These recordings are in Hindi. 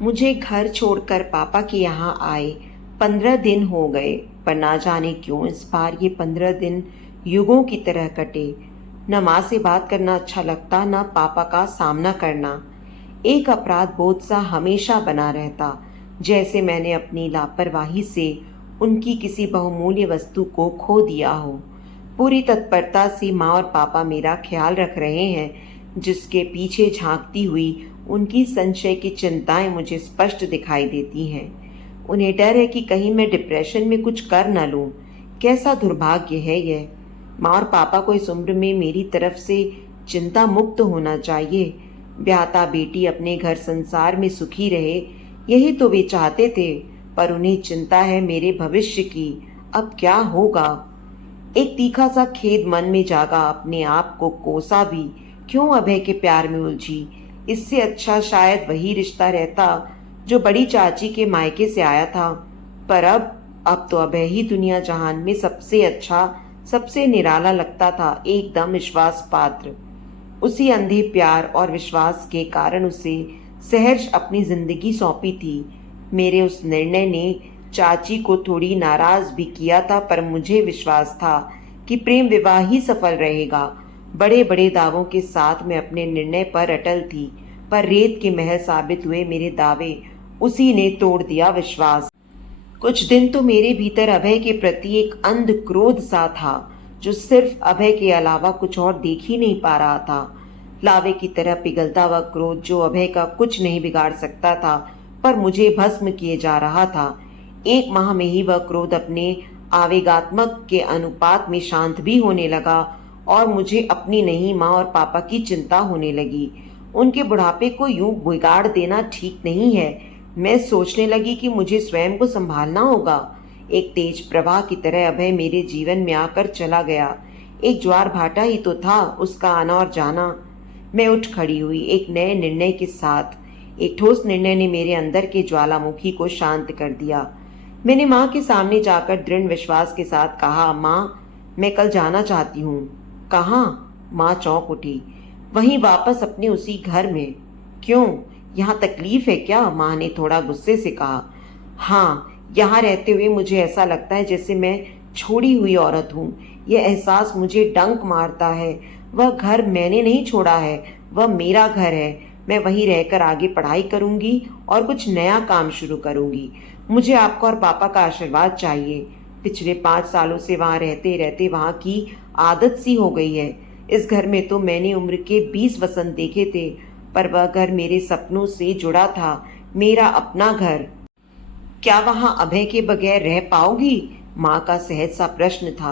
मुझे घर छोड़कर पापा के यहाँ आए 15 दिन हो गए, पर ना जाने क्यों इस बार ये 15 दिन युगों की तरह कटे। न माँ से बात करना अच्छा लगता, न पापा का सामना करना। एक अपराध बोध सा हमेशा बना रहता, जैसे मैंने अपनी लापरवाही से उनकी किसी बहुमूल्य वस्तु को खो दिया हो। पूरी तत्परता से माँ और पापा मेरा ख्याल रख रहे हैं, जिसके पीछे झांकती हुई उनकी संशय की चिंताएं मुझे स्पष्ट दिखाई देती हैं। उन्हें डर है कि कहीं मैं डिप्रेशन में कुछ कर न लूं। कैसा दुर्भाग्य है यह। माँ और पापा को इस उम्र में मेरी तरफ से चिंता मुक्त होना चाहिए। ब्याहता बेटी अपने घर संसार में सुखी रहे, यही तो वे चाहते थे, पर उन्हें चिंता है मेरे भविष्य की। अब क्या होगा। एक तीखा सा खेद मन में जागा, अपने आप को कोसा भी, क्यों अभय के प्यार में उलझी। इससे अच्छा शायद वही रिश्ता रहता जो बड़ी चाची के मायके से आया था। पर अब तो अभय ही दुनिया जहान में सबसे अच्छा, सबसे निराला लगता था, एकदम विश्वास पात्र। उसी अंधे प्यार और विश्वास के कारण उसे सहर्ष अपनी जिंदगी सौंपी थी। मेरे उस निर्णय ने चाची को थोड़ी नाराज भी किया था, पर मुझे विश्वास था कि प्रेम विवाह ही सफल रहेगा। बड़े बड़े दावों के साथ मैं अपने निर्णय पर अटल थी, पर रेत के महल साबित हुए मेरे दावे। उसी ने तोड़ दिया विश्वास। कुछ दिन तो मेरे भीतर अभय के प्रति एक अंध क्रोध सा था, जो सिर्फ अभय के अलावा कुछ और देख ही नहीं पा रहा था। लावे की तरह पिघलता वह क्रोध जो अभय का कुछ नहीं बिगाड़ सकता था, पर मुझे भस्म किए जा रहा था। 1 माह में ही वह क्रोध अपने आवेगात्मक के अनुपात में शांत भी होने लगा, और मुझे अपनी नहीं, माँ और पापा की चिंता होने लगी। उनके बुढ़ापे को यूं बिगाड़ देना ठीक नहीं है। मैं सोचने लगी कि मुझे स्वयं को संभालना होगा। एक तेज प्रवाह की तरह अभय मेरे जीवन में आकर चला गया। एक ज्वार भाटा ही तो था उसका आना और जाना। मैं उठ खड़ी हुई एक नए निर्णय के साथ। एक ठोस निर्णय ने मेरे अंदर के ज्वालामुखी को शांत कर दिया। मैंने माँ के सामने जाकर दृढ़ विश्वास के साथ कहा, माँ, मैं कल जाना चाहती हूँ। कहाँ? माँ चौंक उठी। वहीं वापस अपने उसी घर में। क्यों, यहाँ तकलीफ है क्या? माँ ने थोड़ा गुस्से से कहा। हाँ, यहाँ रहते हुए मुझे ऐसा लगता है जैसे मैं छोड़ी हुई औरत हूँ। यह एहसास मुझे डंक मारता है। वह घर मैंने नहीं छोड़ा है, वह मेरा घर है। मैं वहीं रहकर आगे पढ़ाई करूंगी और कुछ नया काम शुरू करूंगी। मुझे आपका और पापा का आशीर्वाद चाहिए। पिछले 5 सालों से वहाँ रहते रहते वहाँ की आदत सी हो गई है। इस घर में तो मैंने उम्र के 20 वसंत देखे थे, पर वह घर मेरे सपनों से जुड़ा था, मेरा अपना घर। क्या वहाँ अभय के बगैर रह पाओगी? माँ का सहज सा प्रश्न था।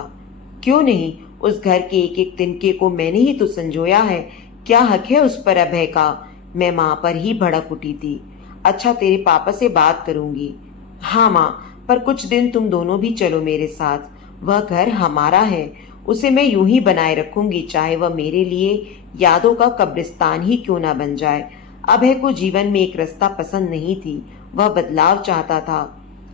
क्यों नहीं, उस घर के एक एक तिनके को मैंने ही तो संजोया है। क्या हक है उस पर अभय का? मैं माँ पर ही भड़क उठी थी। अच्छा, तेरे पापा से बात करूंगी। हाँ माँ, पर कुछ दिन तुम दोनों भी चलो मेरे साथ। वह घर हमारा है, उसे मैं यूं ही बनाए रखूंगी, चाहे वह मेरे लिए यादों का कब्रिस्तान ही क्यों ना बन जाए। अभय को जीवन में एक रास्ता पसंद नहीं थी, वह बदलाव चाहता था।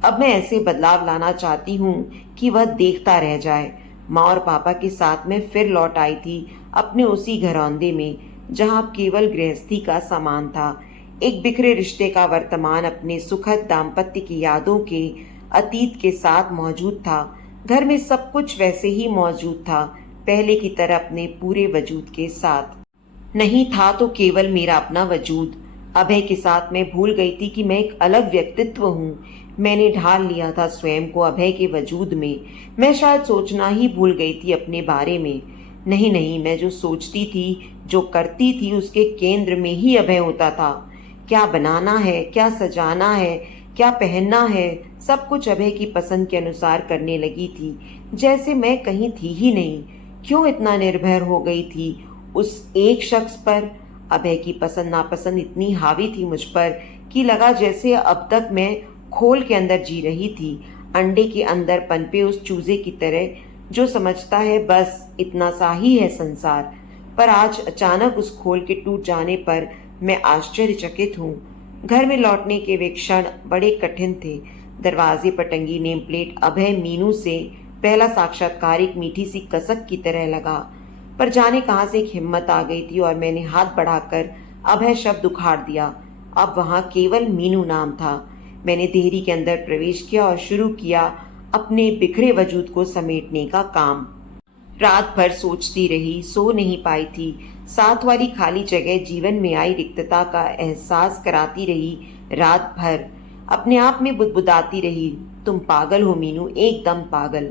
अब मैं ऐसे बदलाव लाना चाहती हूँ कि वह देखता रह जाए। माँ और पापा के साथ मैं फिर लौट आई थी अपने उसी घरौंदे में, जहाँ केवल गृहस्थी का सामान था। एक बिखरे रिश्ते का वर्तमान अपने सुखद दाम्पत्य की यादों के अतीत के साथ मौजूद था। घर में सब कुछ वैसे ही मौजूद था, पहले की तरह अपने पूरे वजूद के साथ। नहीं था तो केवल मेरा अपना वजूद। अभय के साथ मैं भूल गई थी कि मैं एक अलग व्यक्तित्व हूँ। मैंने ढाल लिया था स्वयं को अभय के वजूद में। मैं शायद सोचना ही भूल गई थी अपने बारे में। नहीं नहीं, मैं जो सोचती थी, जो करती थी, उसके केंद्र में ही अभय होता था। क्या बनाना है, क्या सजाना है, क्या पहनना है, सब कुछ अभय की पसंद के अनुसार करने लगी थी, जैसे मैं कहीं थी ही नहीं। क्यों इतना निर्भर हो गई थी उस एक शख्स पर? अभय की पसंद नापसंद इतनी हावी थी मुझ पर कि लगा जैसे अब तक मैं खोल के अंदर जी रही थी, अंडे के अंदर पनपे उस चूजे की तरह, जो समझता है बस इतना सा ही है संसार। पर आज अचानक उस खोल के टूट जाने पर मैं आश्चर्यचकित हूँ। घर में लौटने के वे क्षण बड़े कठिन थे। दरवाजे पर टंगी नेम प्लेट अभय मीनू से पहला साक्षात्कार एक मीठी सी कसक की तरह लगा, पर जाने कहाँ से एक हिम्मत आ गई थी और मैंने हाथ बढ़ाकर अभय शब्द उखाड़ दिया। अब वहां केवल मीनू नाम था। मैंने देहरी के अंदर प्रवेश किया और शुरू किया अपने बिखरे वजूद को समेटने का काम। रात भर सोचती रही, सो नहीं पाई थी। साथ वाली खाली जगह जीवन में आई रिक्तता का एहसास कराती रही। रात भर अपने आप में बुदबुदाती रही, तुम पागल हो मीनू, एकदम पागल।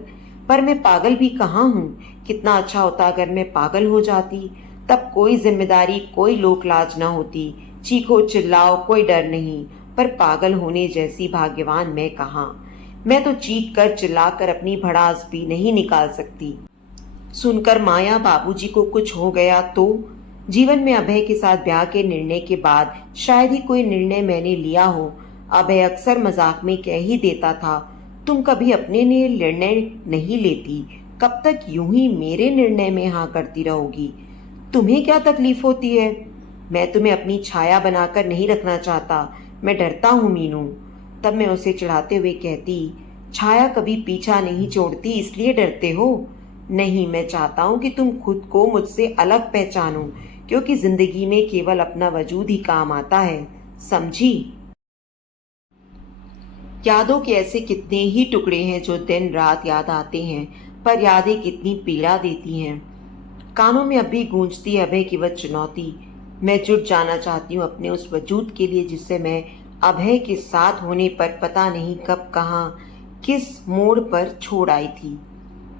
पर मैं पागल भी कहाँ हूँ। कितना अच्छा होता अगर मैं पागल हो जाती। तब कोई जिम्मेदारी, कोई लोक लाज ना होती। चीखो चिल्लाओ, कोई डर नहीं। पर पागल होने जैसी भाग्यवान मैं कहाँ। मैं तो चीख कर चिल्लाकर अपनी भड़ास भी नहीं निकाल सकती। सुनकर माया बाबूजी को कुछ हो गया तो। जीवन में अभय के साथ ब्याह के निर्णय के बाद शायद ही कोई निर्णय मैंने लिया हो। अभय अक्सर मजाक में कह ही देता था, तुम कभी अपने लिए निर्णय नहीं लेती, कब तक यूं ही मेरे निर्णय में हाँ करती रहोगी। तुम्हें क्या तकलीफ होती है। मैं तुम्हें अपनी छाया बनाकर नहीं रखना चाहता, मैं डरता हूँ मीनू। तब मैं उसे चिढ़ाते हुए कहती, छाया कभी पीछा नहीं छोड़ती, इसलिए डरते हो। नहीं, मैं चाहता हूं कि तुम खुद को मुझसे अलग पहचानो, क्योंकि जिंदगी में केवल अपना वजूद ही काम आता है, समझी। यादों के ऐसे कितने ही टुकड़े हैं जो दिन रात याद आते हैं, पर यादें कितनी पीड़ा देती हैं। कानों में अभी गूंजती है अभय की वह चुनौती। मैं जुट जाना चाहती हूँ अपने उस वजूद के लिए जिससे मैं अभय के साथ होने पर पता नहीं कब कहाँ किस मोड़ पर छोड़ आई थी।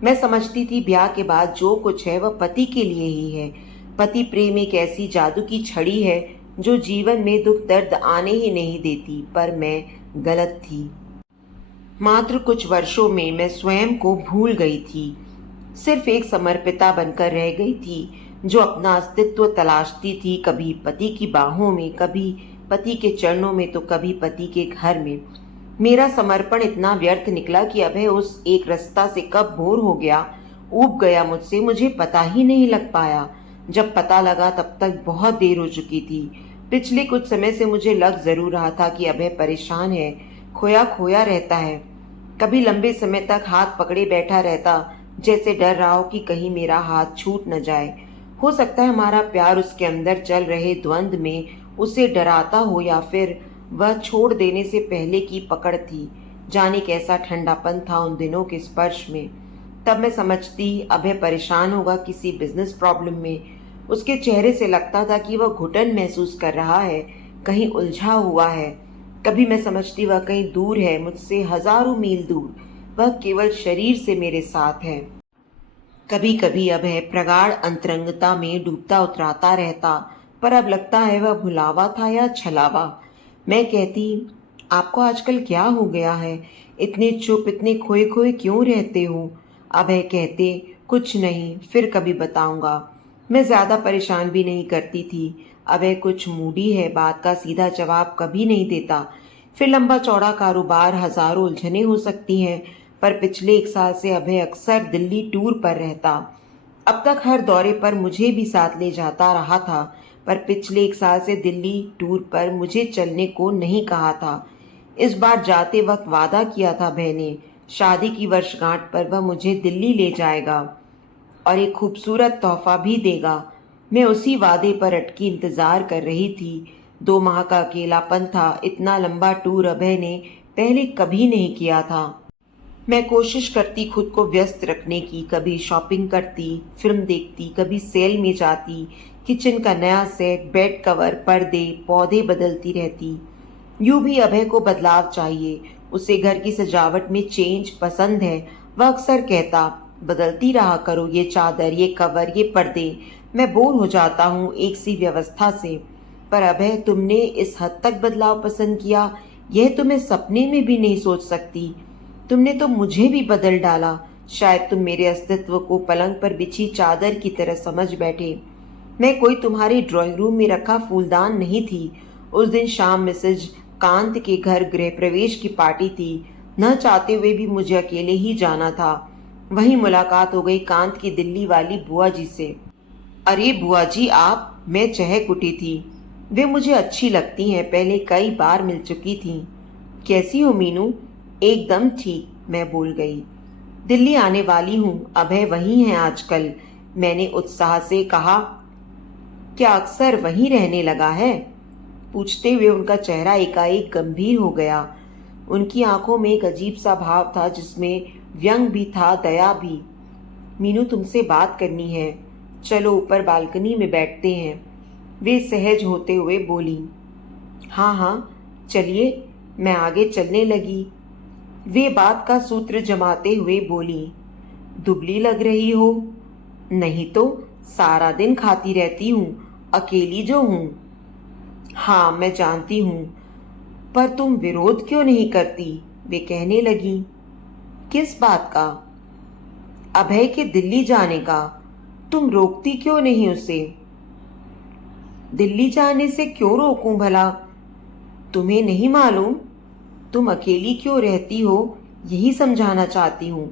मैं समझती थी ब्याह के बाद जो कुछ है वह पति के लिए ही है। पति प्रेम एक ऐसी जादू की छड़ी है जो जीवन में दुख दर्द आने ही नहीं देती, पर मैं गलत थी। मात्र कुछ वर्षों में मैं स्वयं को भूल गई थी। सिर्फ एक समर्पिता बनकर रह गई थी जो अपना अस्तित्व तलाशती थी, कभी पति की बाहों में, कभी पति के चरणों में, तो कभी पति के घर में। मेरा समर्पण इतना व्यर्थ निकला कि अभय उस एक रास्ता से कब बोर हो गया, ऊब गया मुझसे, मुझे पता ही नहीं लग पाया। जब पता लगा तब तक बहुत देर हो चुकी थी। पिछले कुछ समय से मुझे लग जरूर रहा था कि अभय परेशान है, खोया खोया रहता है। कभी लंबे समय तक हाथ पकड़े बैठा रहता, जैसे डर रहा हो कि कहीं मेरा हाथ छूट न जाए। हो सकता है हमारा प्यार उसके अंदर चल रहे द्वंद्व में उसे डराता हो, या फिर वह छोड़ देने से पहले की पकड़ थी। जाने कैसा ठंडापन था उन दिनों के स्पर्श में। तब मैं समझती अभय परेशान होगा किसी बिजनेस प्रॉब्लम में। उसके चेहरे से लगता था कि वह घुटन महसूस कर रहा है, कहीं उलझा हुआ है। कभी मैं समझती वह कहीं दूर है, मुझसे हजारों मील दूर, वह केवल शरीर से मेरे साथ है। कभी कभी अभय प्रगाढ़ अंतरंगता में डूबता उतराता रहता, पर अब लगता है वह भुलावा था या छलावा। मैं कहती, आपको आजकल क्या हो गया है, इतने चुप, इतने खोए खोए क्यों रहते हो। अभय कहते, कुछ नहीं, फिर कभी बताऊंगा। मैं ज्यादा परेशान भी नहीं करती थी। अभय कुछ मूडी है, बात का सीधा जवाब कभी नहीं देता। फिर लंबा चौड़ा कारोबार, हजारों उलझने हो सकती हैं, पर पिछले 1 साल से अभय अक्सर दिल्ली टूर पर रहता। अब तक हर दौरे पर मुझे भी साथ ले जाता रहा था, पर पिछले 1 साल से दिल्ली टूर पर मुझे चलने को नहीं कहा था। इस बार जाते वक्त वादा किया था अभय ने, शादी की वर्षगांठ पर वह मुझे दिल्ली ले जाएगा और एक खूबसूरत तोहफा भी देगा। मैं उसी वादे पर अटकी इंतजार कर रही थी। 2 माह का अकेलापन था, इतना लंबा टूर अभय ने पहले कभी नहीं किया था। मैं कोशिश करती खुद को व्यस्त रखने की, कभी शॉपिंग करती, फिल्म देखती, कभी सेल में जाती, किचन का नया सेट, बेड कवर, पर्दे, पौधे बदलती रहती। यूं भी अभय को बदलाव चाहिए, उसे घर की सजावट में चेंज पसंद है। वह अक्सर कहता, बदलती रहा करो ये चादर, ये कवर, ये पर्दे, मैं बोर हो जाता हूँ एक सी व्यवस्था से। पर अभय, तुमने इस हद तक बदलाव पसंद किया, यह तो मैं सपने में भी नहीं सोच सकती। तुमने तो मुझे भी बदल डाला। शायद तुम मेरे अस्तित्व को पलंग पर बिछी चादर की तरह समझ बैठे। मैं कोई तुम्हारे ड्राइंग रूम में रखा फूलदान नहीं थी। उस दिन शाम मिसेज कांत के घर गृह प्रवेश की पार्टी थी। न चाहते हुए भी मुझे अकेले ही जाना था। वहीं मुलाकात हो गई कांत की दिल्ली वाली बुआ जी से। अरे बुआ जी आप, मैं चहक उठी थी। वे मुझे अच्छी लगती हैं, पहले कई बार मिल चुकी थी। कैसी हो मीनू। एकदम ठीक, मैं बोल गई। दिल्ली आने वाली हूँ, अभय वहीं है आजकल, मैंने उत्साह से कहा। क्या अक्सर वहीं रहने लगा है। पूछते हुए उनका चेहरा एकाएक गंभीर हो गया। उनकी आंखों में एक अजीब सा भाव था जिसमें व्यंग भी था, दया भी। मीनू, तुमसे बात करनी है, चलो ऊपर बालकनी में बैठते हैं, वे सहज होते हुए बोली। हाँ हाँ चलिए, मैं आगे चलने लगी। वे बात का सूत्र जमाते हुए बोली। दुबली लग रही हो। नहीं तो, सारा दिन खाती रहती हूँ, अकेली जो हूँ। हाँ मैं जानती हूँ, पर तुम विरोध क्यों नहीं करती? वे कहने लगी। किस बात का? अभय के दिल्ली जाने का। तुम रोकती क्यों नहीं उसे? दिल्ली जाने से क्यों रोकूं भला? तुम्हें नहीं मालूम? तुम अकेली क्यों रहती हो, यही समझाना चाहती हूँ।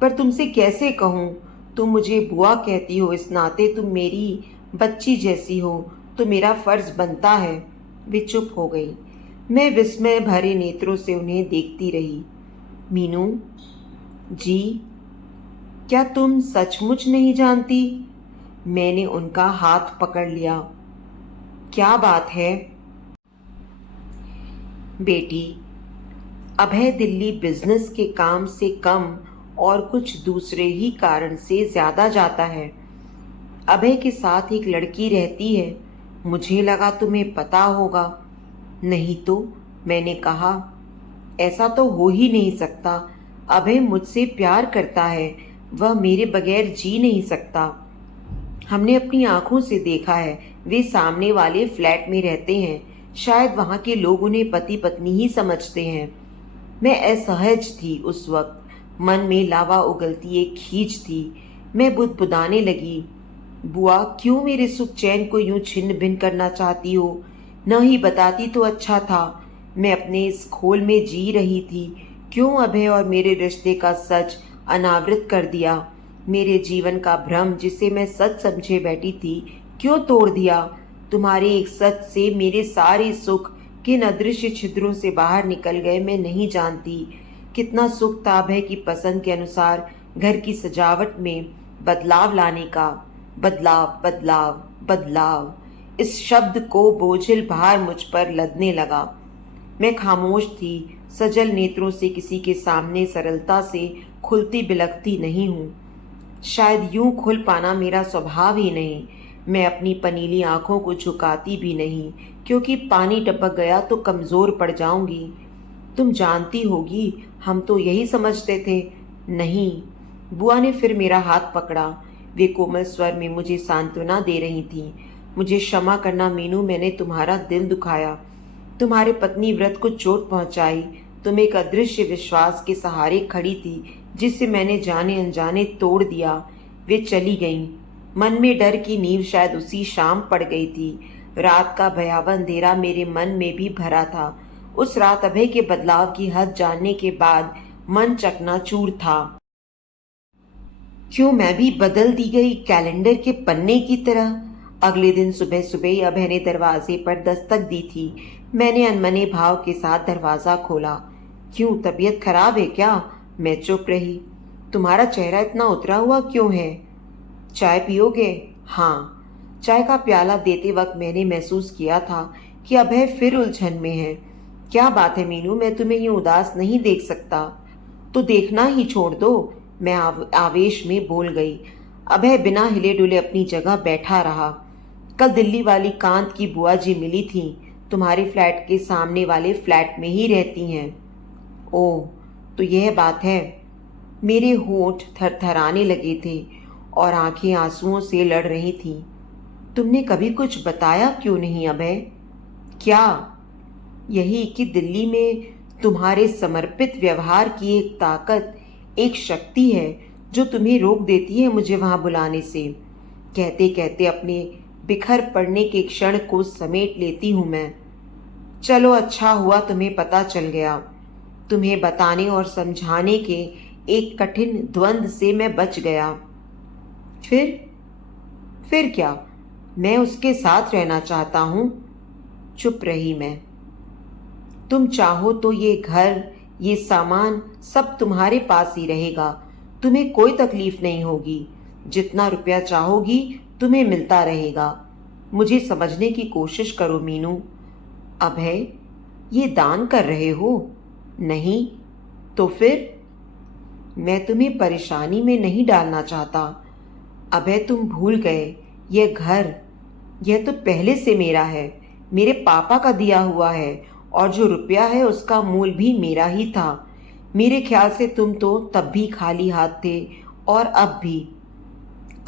पर तुमसे कैसे कहूँ? तुम मुझे बुआ कहती हो, इस नाते तुम मेरी बच्ची जैसी हो, तो मेरा फर्ज बनता है। वे चुप हो गई। मैं विस्मय भरे नेत्रों से उन्हें देखती रही। मीनू जी, क्या तुम सचमुच नहीं जानती? मैंने उनका हाथ पकड़ लिया। क्या बात है? बेटी, अभय दिल्ली बिजनेस के काम से कम और कुछ दूसरे ही कारण से ज्यादा जाता है। अभय के साथ एक लड़की रहती है, मुझे लगा तुम्हें पता होगा। नहीं तो, मैंने कहा। ऐसा तो हो ही नहीं सकता। अभय मुझसे प्यार करता है, वह मेरे बगैर जी नहीं सकता। हमने अपनी आंखों से देखा है, वे सामने वाले फ्लैट में रहते हैं। शायद वहां के लोग उन्हें पति पत्नी ही समझते हैं। मैं असहज थी उस वक्त, मन में लावा उगलती एक खींच थी। मैं बुदबुदाने लगी। बुआ, क्यों मेरे सुख चैन को यूं छिन्न भिन्न करना चाहती हो? न ही बताती तो अच्छा था। मैं अपने इस खोल में जी रही थी। क्यों अभय और मेरे रिश्ते का सच अनावृत कर दिया? मेरे जीवन का भ्रम जिसे मैं सच समझे बैठी थी, क्यों तोड़ दिया? तुम्हारे एक सच से मेरे सारे सुख किन अदृश्य छिद्रों से बाहर निकल गए, मैं नहीं जानती। कितना सुख था अभय की पसंद के अनुसार घर की सजावट में बदलाव लाने का। बदलाव, बदलाव, बदलाव, इस शब्द को बोझिल भार मुझ पर लदने लगा। मैं खामोश थी, सजल नेत्रों से किसी के सामने सरलता से खुलती बिलखती नहीं हूँ। शायद यूं खुल पाना मेरा स्वभाव ही नहीं। मैं अपनी पनीली आंखों को झुकाती भी नहीं, क्योंकि पानी टपक गया तो कमजोर पड़ जाऊंगी। तुम जानती होगी, हम तो यही समझते थे। नहीं। बुआ ने फिर मेरा हाथ पकड़ा। वे कोमल स्वर में मुझे सांत्वना दे रही थी। मुझे क्षमा करना मीनू, मैंने तुम्हारा दिल दुखाया, तुम्हारे पत्नी व्रत को चोट पहुंचाई। तुम एक अदृश्य विश्वास के सहारे खड़ी थी, जिसे मैंने जाने अनजाने तोड़ दिया। वे चली गईं। मन में डर की नींव शायद उसी शाम पड़ गई थी। रात का भयावह अंधेरा मेरे मन में भी भरा था। उस रात अभय के बदलाव की हद जानने के बाद मन चकनाचूर था। क्यों मैं भी बदल दी गई, कैलेंडर के पन्ने की तरह? अगले दिन सुबह सुबह ही अभय ने दरवाजे पर दस्तक दी थी। मैंने अनमने भाव के साथ दरवाजा खोला। क्यों, तबीयत खराब है क्या? मैं चुप रही। तुम्हारा चेहरा इतना उतरा हुआ क्यों है? चाय पियोगे? हाँ। चाय का प्याला देते वक्त मैंने महसूस किया था कि अभय फिर उलझन में है। क्या बात है मीनू, मैं तुम्हें यूं उदास नहीं देख सकता। तो देखना ही छोड़ दो, मैं आवेश में बोल गई। अभय बिना हिले डुले अपनी जगह बैठा रहा। कल दिल्ली वाली कांत की बुआ जी मिली थी, तुम्हारे फ्लैट के सामने वाले फ्लैट में ही रहती हैं। ओह, तो यह बात है। मेरे होंठ थरथराने लगे थे और आंखें आंसुओं से लड़ रही थीं। तुमने कभी कुछ बताया क्यों नहीं अभय? क्या? यही कि दिल्ली में तुम्हारे समर्पित व्यवहार की एक ताकत, एक शक्ति है जो तुम्हें रोक देती है मुझे वहां बुलाने से। कहते कहते अपने बिखर पड़ने के क्षण को समेट लेती हूं मैं। चलो, अच्छा हुआ तुम्हें पता चल गया। तुम्हें बताने और समझाने के एक कठिन द्वंद्व से मैं बच गया। फिर क्या? मैं उसके साथ रहना चाहता हूं। चुप रही मैं। तुम चाहो तो ये घर, ये सामान सब तुम्हारे पास ही रहेगा। तुम्हें कोई तकलीफ नहीं होगी। जितना रुपया चाहोगी तुम्हें मिलता रहेगा। मुझे समझने की कोशिश करो मीनू। अभय, ये दान कर रहे हो? नहीं तो फिर? मैं तुम्हें परेशानी में नहीं डालना चाहता। अभय, तुम भूल गए, यह घर, यह तो पहले से मेरा है, मेरे पापा का दिया हुआ है, और जो रुपया है उसका मूल भी मेरा ही था। मेरे ख्याल से तुम तो तब भी खाली हाथ थे और अब भी।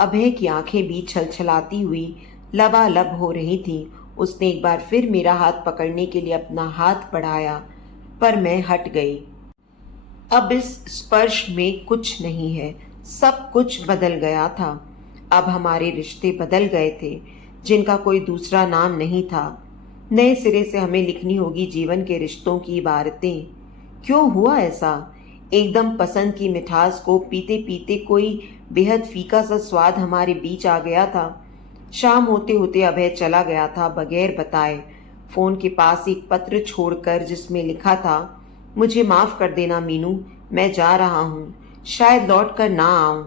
अभय की आंखें भी छलछलाती हुई लबालब हो रही थीं। उसने एक बार फिर मेरा हाथ पकड़ने के लिए अपना हाथ बढ़ाया, पर मैं हट गई। अब इस स्पर्श में कुछ नहीं है, सब कुछ बदल गया था। अब हमारे रिश्ते बदल गए थे, जिनका कोई दूसरा नाम नहीं था। नए सिरे से हमें लिखनी होगी जीवन के रिश्तों की इबारतें। क्यों हुआ ऐसा? एकदम पसंद की मिठास को पीते पीते कोई बेहद फीका सा स्वाद हमारे बीच आ गया था। शाम होते होते अभय चला गया था बगैर बताए, फोन के पास एक पत्र छोड़कर जिसमें लिखा था, मुझे माफ कर देना मीनू, मैं जा रहा हूँ, शायद लौट कर ना आऊं।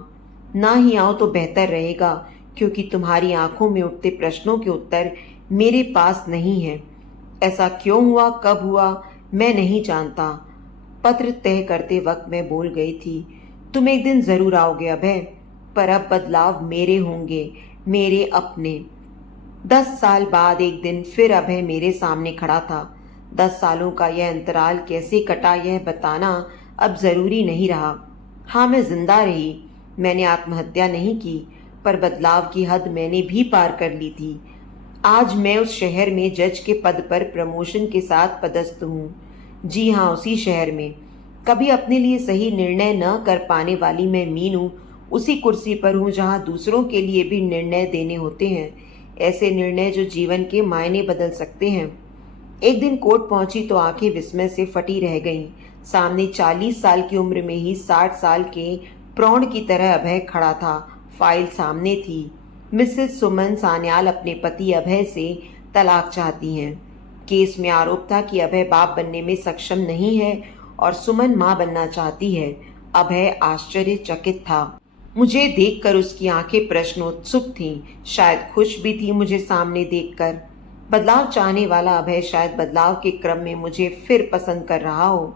ना ही आऊं तो बेहतर रहेगा, क्योंकि तुम्हारी आंखों में उठते प्रश्नों के उत्तर मेरे पास नहीं है। ऐसा क्यों हुआ, कब हुआ, मैं नहीं जानता। पत्र तय करते वक्त मैं बोल गई थी, तुम एक दिन जरूर आओगे अभय, पर अब बदलाव मेरे होंगे, मेरे अपने। 10 साल बाद एक दिन फिर अभय मेरे सामने खड़ा था। 10 सालों का यह अंतराल कैसे कटा यह बताना अब जरूरी नहीं रहा। हाँ, मैं जिंदा रही, मैंने आत्महत्या नहीं की, पर बदलाव की हद मैंने भी पार कर ली थी। आज मैं उस शहर में जज के पद पर प्रमोशन के साथ पदस्थ हूँ। जी हाँ, उसी शहर में। कभी अपने लिए सही निर्णय न कर पाने वाली मैं मीनू उसी कुर्सी पर हूँ जहाँ दूसरों के लिए भी निर्णय देने होते हैं, ऐसे निर्णय जो जीवन के मायने बदल सकते हैं। एक दिन कोर्ट पहुंची तो आंखें विस्मय से फटी रह गईं। सामने 40 साल की उम्र में ही 60 साल के प्रौढ़ की तरह अभय खड़ा था। फाइल सामने थी। मिसेस सुमन सान्याल अपने पति अभय से तलाक चाहती हैं। केस में आरोप था कि अभय बाप बनने में सक्षम नहीं है और सुमन मां बनना चाहती है। अभय आश्चर्यचकित था। मुझे देखकर उसकी आंखें प्रश्नोत्सुक थीं, शायद खुश भी थी मुझे सामने देखकर। बदलाव चाहने वाला अभय शायद बदलाव के क्रम में मुझे फिर पसंद कर रहा हो।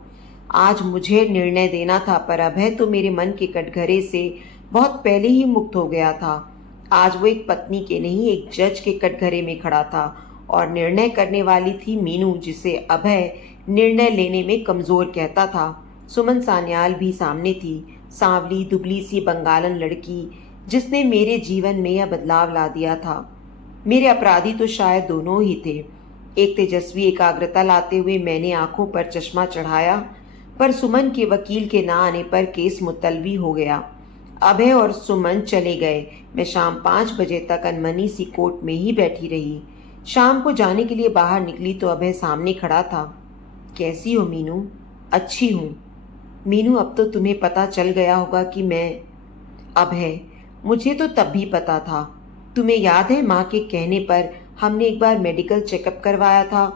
आज मुझे निर्णय देना था, पर अभय तो मेरे मन के कटघरे से बहुत पहले ही मुक्त हो गया था। आज वो एक पत्नी के नहीं, एक जज के कटघरे में खड़ा था, और निर्णय करने वाली थी मीनू, जिसे अभय निर्णय लेने में कमजोर कहता था। सुमन सान्याल भी सामने थी, सांवली दुबली सी बंगालन लड़की, जिसने मेरे जीवन में यह बदलाव ला दिया था। मेरे अपराधी तो शायद दोनों ही थे। एक तेजस्वी एकाग्रता लाते हुए मैंने आंखों पर चश्मा चढ़ाया, पर सुमन के वकील के ना आने पर केस मुलतवी हो गया। अभय और सुमन चले गए। मैं शाम 5 बजे तक अनमनी सी कोर्ट में ही बैठी रही। शाम को जाने के लिए बाहर निकली तो अभय सामने खड़ा था। कैसी हो मीनू? अच्छी हूँ। मीनू, अब तो तुम्हें पता चल गया होगा कि मैं। अभय, मुझे तो तब भी पता था। तुम्हें याद है माँ के कहने पर हमने एक बार मेडिकल चेकअप करवाया था?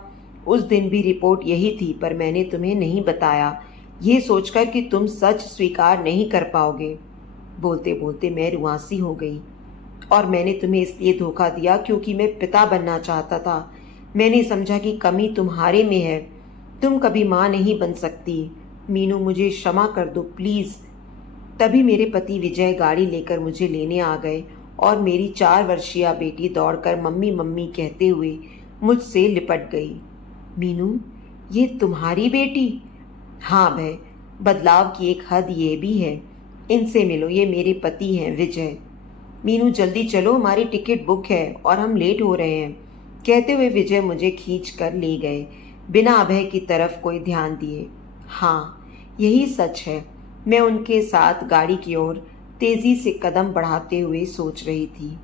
उस दिन भी रिपोर्ट यही थी, पर मैंने तुम्हें नहीं बताया, ये सोचकर कि तुम सच स्वीकार नहीं कर पाओगे। बोलते बोलते मैं रुआंसी हो गई। और मैंने तुम्हें इसलिए धोखा दिया क्योंकि मैं पिता बनना चाहता था। मैंने समझा कि कमी तुम्हारे में है, तुम कभी माँ नहीं बन सकती। मीनू, मुझे क्षमा कर दो प्लीज़। तभी मेरे पति विजय गाड़ी लेकर मुझे लेने आ गए और मेरी 4 वर्षीय बेटी दौड़कर मम्मी मम्मी कहते हुए मुझसे लिपट गई। मीनू, ये तुम्हारी बेटी? हाँ भय, बदलाव की एक हद ये भी है। इनसे मिलो, ये मेरे पति हैं विजय। मीनू, जल्दी चलो, हमारी टिकट बुक है और हम लेट हो रहे हैं। कहते हुए विजय मुझे खींच कर ले गए, बिना अभय की तरफ कोई ध्यान दिए। हाँ, यही सच है। मैं उनके साथ गाड़ी की ओर तेजी से कदम बढ़ाते हुए सोच रही थी।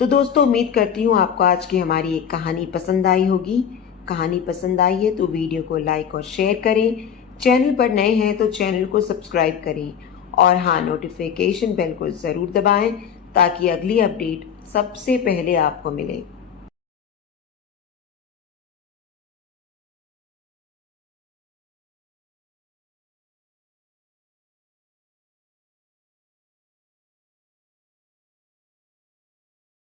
तो दोस्तों, उम्मीद करती हूँ आपको आज की हमारी एक कहानी पसंद आई होगी। कहानी पसंद आई है तो वीडियो को लाइक और शेयर करें। चैनल पर नए हैं तो चैनल को सब्सक्राइब करें, और हाँ, नोटिफिकेशन बेल को ज़रूर दबाएं ताकि अगली अपडेट सबसे पहले आपको मिले।